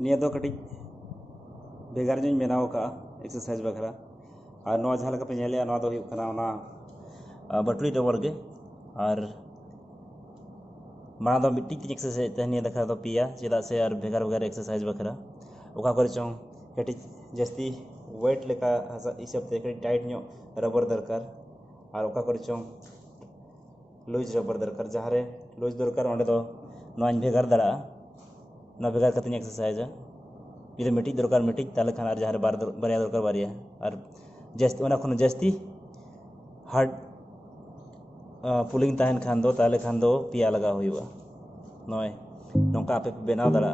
निया दो कटी बेगार जो बनाव का एक्सरसाइज बखरा और नवा जहाँ लगा पे नेले नवा दो हुई खाना ओना बटुरी डबल के और माना दो मिट्टी की एक्सरसाइज तहनिया देखा दो पिया चेदा से और भेगार भेगार एक्सरसाइज बखरा ओका करे चों कटी जस्ती वेट लेका हिसाब ते कटी टाइट नो रबर दरकार और ओका करे चों लुज रबर दरकार जहाँ रे लुज दरकार ओंडे दो नवा भेगार दड़ा ना भेगार कतनी एक्सरसाइज जुदी मिट्टी दरकार मिट्टी ताले खान और जहाँ रे बारिया दरकार बारिया और जस्ती ओना खन जस्ती हार्ड पुलिंग तहन खान दो ताले खान दो पिया लगा हुआ नॉय नौका पे बनाव दड़ा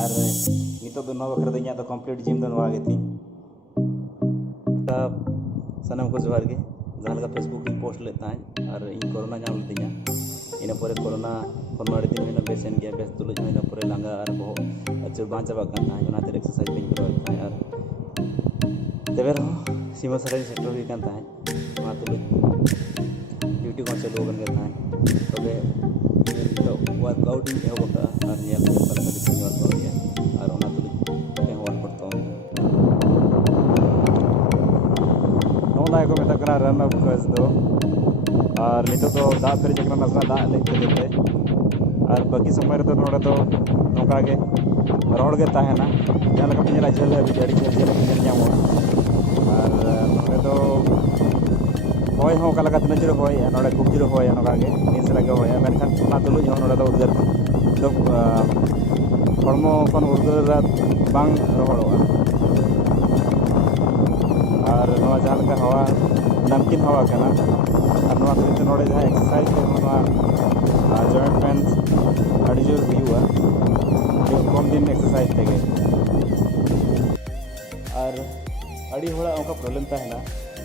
और नितो दो नवा बखरा दो कंप्लीट जिम दो नवा गेती सनम को जोहार के जहाँ लगा फेसबुक इन पोस्ट लेता है और इन कोरोना नाम लेती इन पर कोरोना खन दिन होना बेसन गया बेस तुलुज होना पर लांगा और बहुत अचुर बाँ चाबा एक्सरसाइज बी करवा और तबे रहो सीमा सराई सेटर हुई तुलुज ड्यूटी को चालू तबे तो वर्कआउट एहब और नियल वर्कआउट और तुलुज वर्कआउट नौला को मेता रन अप क्वेस दो और नितो तो दाग पेरेज नासा दाग लेते और बाकी समय रे तो नोड़े तो नौका के रोड के ताहेना जहाँ लगा पे झेल है बिजाड़ी झेल झेल पे जामो और नोड़े तो होय हो का लगा तना चिरो होय नोड़े खूब चिरो होय नौका के निस लगे होय मेनखान ना तुलुज हो नोड़े तो उद्गार तो हड़मो कोन उद्गार बांग रोहड़ोआ और नवा जहाँ लगा हवा नमकीन हवा करना और नवा तो नोड़े जहाँ एक्सरसाइज को जॉइंट पेन अड़ी जोर हुआ कम दिन एक्सरसाइज तेगे और अड़ी होड़ा उनका प्रॉब्लम तहना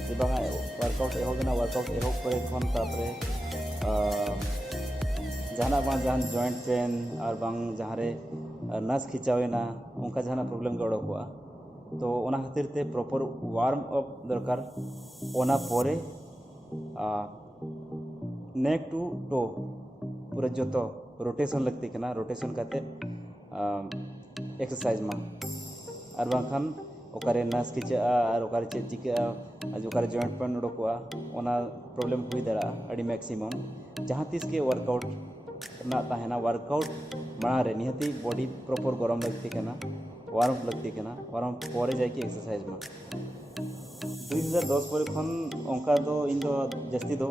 जे बांगा वर्कआउट एहोगना वर्कआउट एहोग करे खन तापरे जहाना बांग जहान जॉइंट पेन और बांग जहाँ रे नस खिंचावेना उनका जहाना प्रॉब्लम गड़ो हुआ तो ओना खातिर ते प्रॉपर वार्म अप दरकार ओना पोरे नेक टू टो पूरा जो तो रोटेशन लगती है ना रोटेशन करते एक्सरसाइज में और बांखान ओकारे नस खिंचा और ओकारे चेक चिका ओकारे जॉइंट पेन उडोकवा ओना प्रॉब्लम हुई दड़ा अड़ी मैक्सिमम जहाँ तीस के वर्कआउट ना ताहेना वर्कआउट माड़ा रे निहती बॉडी प्रॉपर गरम लगती है ना वार्म लगती है ना वार्म पोरे जाए कि एक्सरसाइज में 2010 पर खन उनका तो इन दो जस्ती दो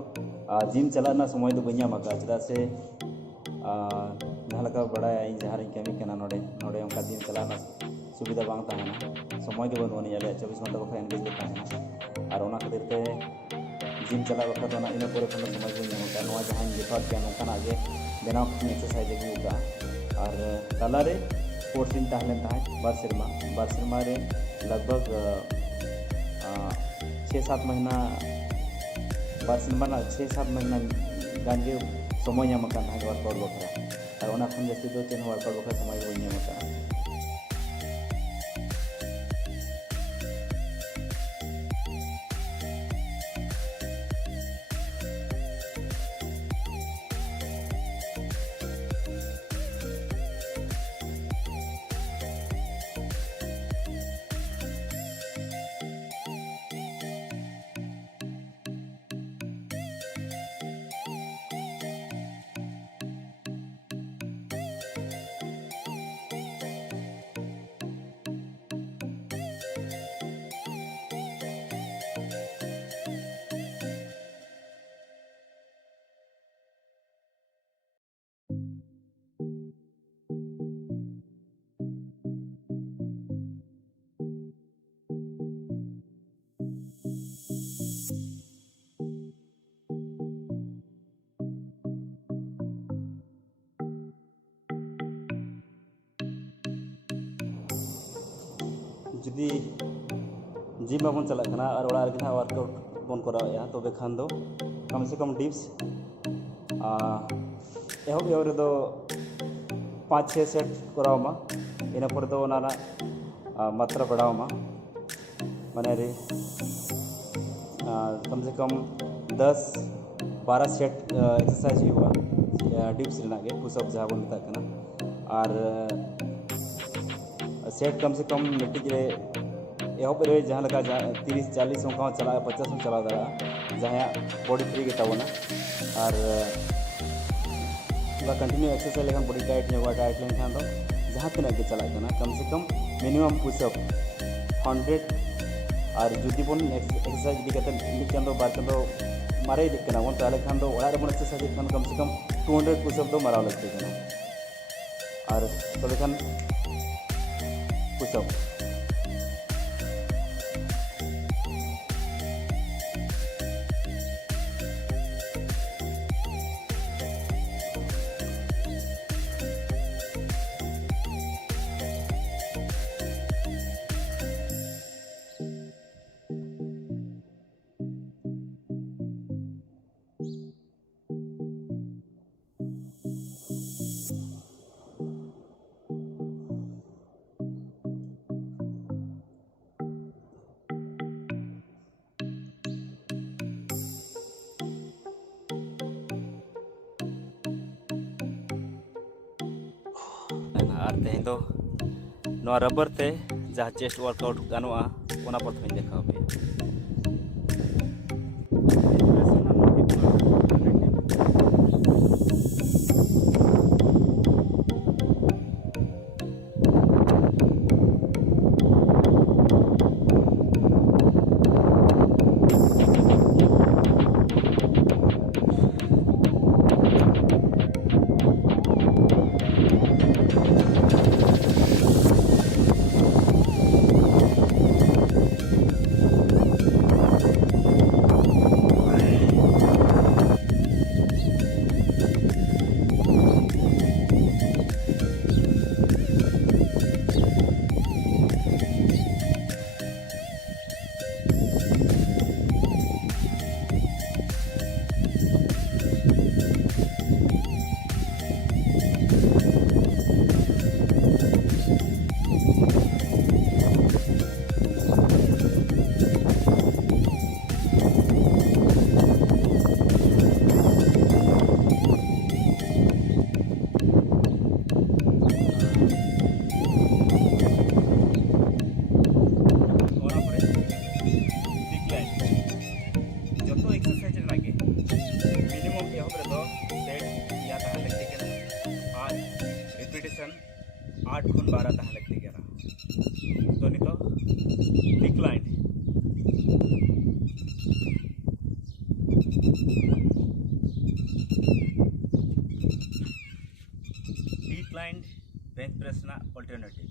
जिम चलाना समय दो बनिया मका चदा से जहाँ लगा बड़ा इन जहाँ कमी करना नोड़े नोड़े उनका जिम चलाना सुविधा बांग ताहेना समय के बनवानी जाले 24 घंटा बखरा एंगेज ताहेना और ओना खातिर ते जिम चला बखरा तो इन पर खन समय को नोका नवा जहाँ लिखा के नोका आगे बनाव एक्सरसाइज होगा और तलारे 14 ताहलेन ताहे बार सेरमा रे लगभग 6-7 महीना बार सेरमा ना 6-7 महीना गांजे समय नाम है वर्कआउट बखरा और ओना खन जस्ती तो चेन वर्कआउट बखरा समय को नाम जुदी जिम बाबन चलना और ओड़ा रे वर्कआउट बन कराया तबे खान दो कम से कम डिप्स एहब एहब रे 5-6 सेट करावमा इन पर दो मात्रा बढ़ावमा माने रे कम से कम 10 12 सेट एक्सरसाइज हुआ डिप्स के पुशअप जहाँ बन मेता और सेट कम से कम मिट्टी एहब रे जहाँ 30-40 उनका चला 50 चला दाड़ा जहाँ बॉडी फ्री के ताबना और कंटिन्यू एक्सरसाइज लेकिन बॉडी टाइट टाइट लेकिन दो जहाँ तीन के चला कम से कम मिनिमम पुशअप 100 और जुदी बन एक्सरसाइज इदी करते मिड चांदो बार चांदो मारे इदी करना बन ताले खान दो ओड़ा रे बन एक्सरसाइज खान कम से कम 200 पुशअप दो माराव लगते करना और तो लेकिन पुशअप और तेज दो रबर ते जहाँ चेस्ट वर्कआउट गानोआ ओना प्रथम देखा पे रिपीटेशन 8 खुन 12 तहाँ लगती गया तो नहीं तो डिक्लाइन बेंच प्रेस ना अल्टरनेटिव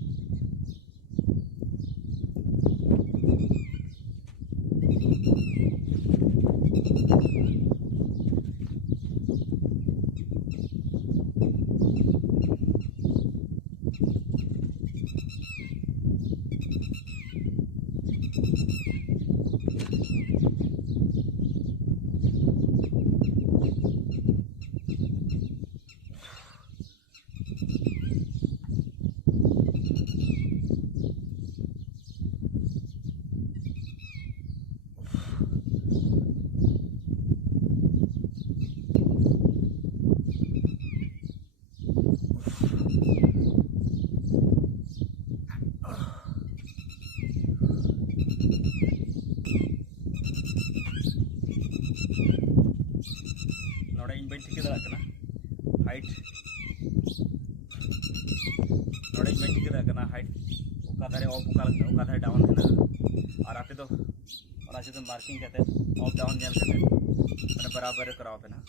हाइट नोड़े मैं टिके करना हाइट ओका धारे ऑफ ओका धारे डाउन है और आपे तो और आज तो मार्किंग करते ऑफ डाउन नेल करते मैंने बराबर कराओ पे ना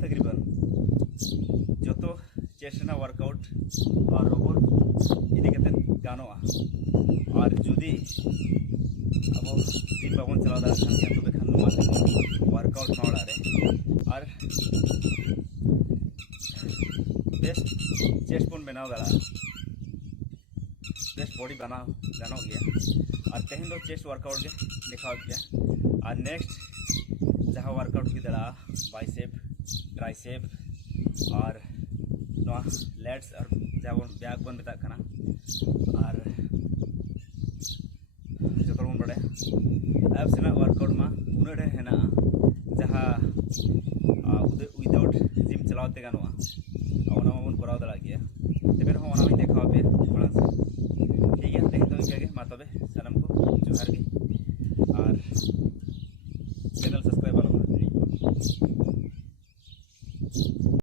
तकरीबन जो तो चेस्ट वर्कआउट और रोबोट इदी गानोआ और जुदी अब जिम बाबन चलाव दाड़ा खान गया तबे खान वर्कआउट मा ओड़ा रे और बेस्ट चेस्ट बन बनाव दाड़ा बेस्ट बॉडी बनाव गानो गया और तेहन दो चेस्ट वर्कआउट के दिखाव गया और नेक्स्ट जहाँ वर्कआउट हुई दाड़ा बाइसेप ट्राइसेप और लेट्स और जहाँ बन बैक बन मेता कना और जो बन बड़े एप्स ना वर्कआउट मा उन्हें है ना जहाँ विदाउट जिम चलाते गानोआ